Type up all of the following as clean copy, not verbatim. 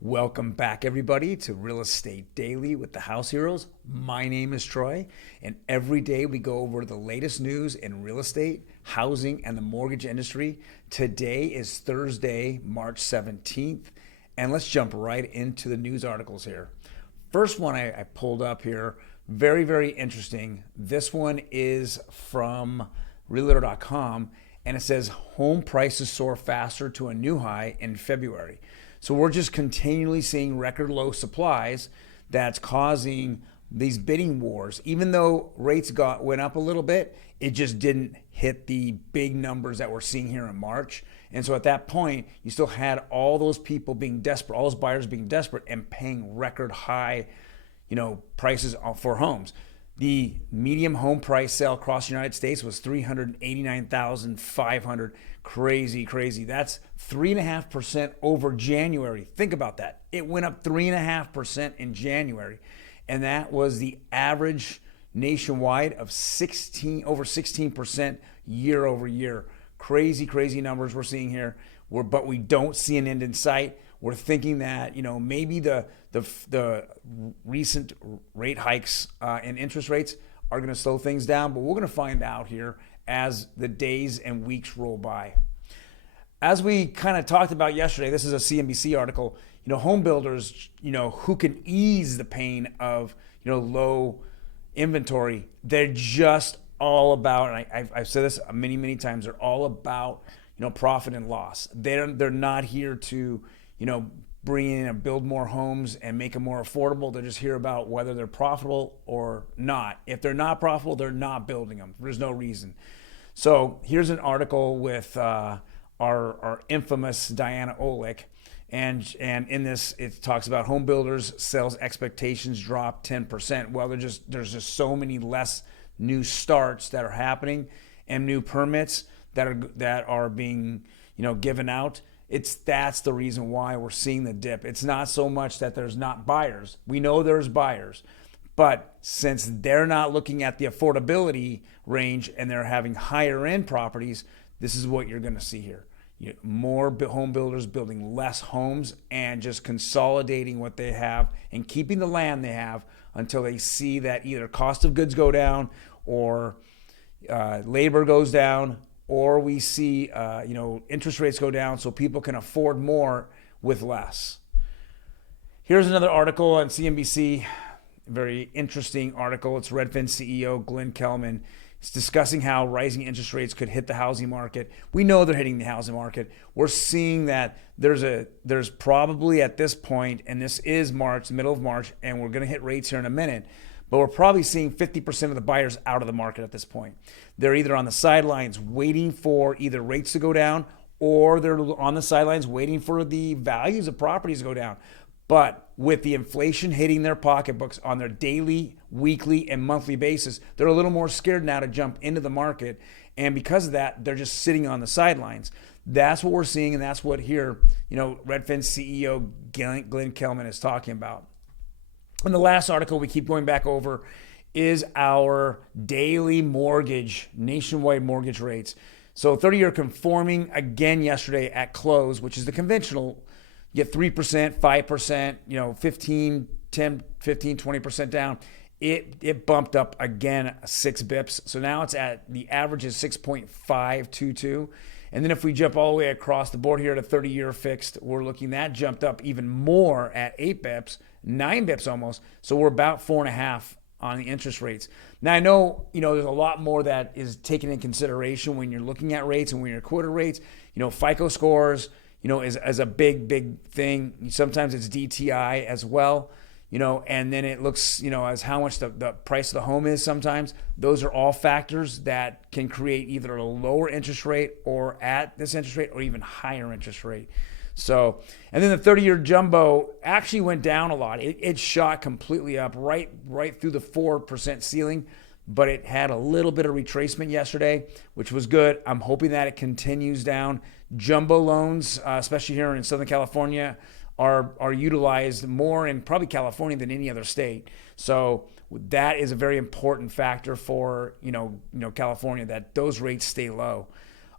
Welcome back, everybody, to Real Estate Daily with the House Heroes. My name is Troy, and every day we go over the latest news in real estate, housing, and the mortgage industry. Today is Thursday, March 17th, and let's jump right into the news articles here. First one I pulled up here, very, very interesting. This one is from Realtor.com, and it says home prices soar faster to a new high in February. So we're just continually seeing record low supplies that's causing these bidding wars. Even though rates went up a little bit, it just didn't hit the big numbers that we're seeing here in March. And so at that point, you still had all those people being desperate, all those buyers being desperate and paying record high, prices for homes. The median home price sale across the United States was $389,500. Crazy. That's 3.5% over January. Think about that. It went up 3.5% in January. And that was the average nationwide of over 16% year over year. Crazy numbers we're seeing here. But we don't see an end in sight. We're thinking that maybe the recent rate hikes and interest rates are going to slow things down, but we're going to find out here as the days and weeks roll by. As we kind of talked about yesterday, this is a CNBC article. Home builders, who can ease the pain of low inventory. They're just all about, and I've said this many times. They're all about profit and loss. They're not here to bring in and build more homes and make them more affordable. They're just here about whether they're profitable or not. If they're not profitable, they're not building them. There's no reason. So here's an article with our infamous Diana Olick. And in this, it talks about home builders sales expectations dropped 10%. Well, there's just so many less new starts that are happening and new permits that are being given out. That's the reason why we're seeing the dip. It's not so much that there's not buyers. We know there's buyers, but since they're not looking at the affordability range and they're having higher end properties, this is what you're going to see here. More home builders building less homes and just consolidating what they have and keeping the land they have until they see that either cost of goods go down or labor goes down, or we see interest rates go down so people can afford more with less. Here's another article on CNBC, very interesting article. It's Redfin CEO Glenn Kelman. It's discussing how rising interest rates could hit the housing market. We know they're hitting the housing market. We're seeing that there's probably at this point, and this is March, the middle of March, and we're going to hit rates here in a minute, but we're probably seeing 50% of the buyers out of the market at this point. They're either on the sidelines waiting for either rates to go down, or they're on the sidelines waiting for the values of properties to go down. But with the inflation hitting their pocketbooks on their daily, weekly, and monthly basis, they're a little more scared now to jump into the market. And because of that, they're just sitting on the sidelines. That's what we're seeing, and that's what here, Redfin CEO Glenn Kelman is talking about. And the last article we keep going back over is our daily mortgage, nationwide mortgage rates. So 30-year conforming again yesterday at close, which is the conventional. You get 3%, 5%, 15, 10, 15, 20% down. It bumped up again 6 bips. So now it's at the average is 6.522. And then if we jump all the way across the board here to 30-year fixed, we're looking that jumped up even more at 8 bips, 9 bips almost. So we're about 4.5 on the interest rates. Now I know, there's a lot more that is taken in consideration when you're looking at rates and when you're quoted rates. FICO scores, is a big thing. Sometimes it's DTI as well, and then it looks, as how much the price of the home is sometimes. Those are all factors that can create either a lower interest rate or at this interest rate or even higher interest rate. So, and then the 30-year jumbo actually went down a lot. It shot completely up right through the 4% ceiling, but it had a little bit of retracement yesterday, which was good. I'm hoping that it continues down. Jumbo loans, especially here in Southern California, are utilized more in probably California than any other state. So that is a very important factor for California, that those rates stay low.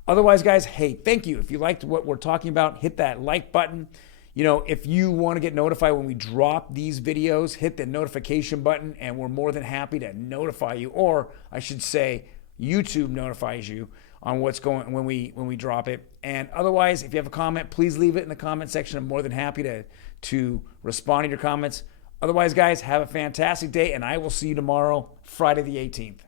Otherwise, guys, hey, thank you. If you liked what we're talking about, hit that like button. If you want to get notified when we drop these videos, hit the notification button, and we're more than happy to notify you. Or I should say, YouTube notifies you on what's going when we drop it. And otherwise, if you have a comment, please leave it in the comment section. I'm more than happy to respond to your comments. Otherwise, guys, have a fantastic day, and I will see you tomorrow, Friday the 18th.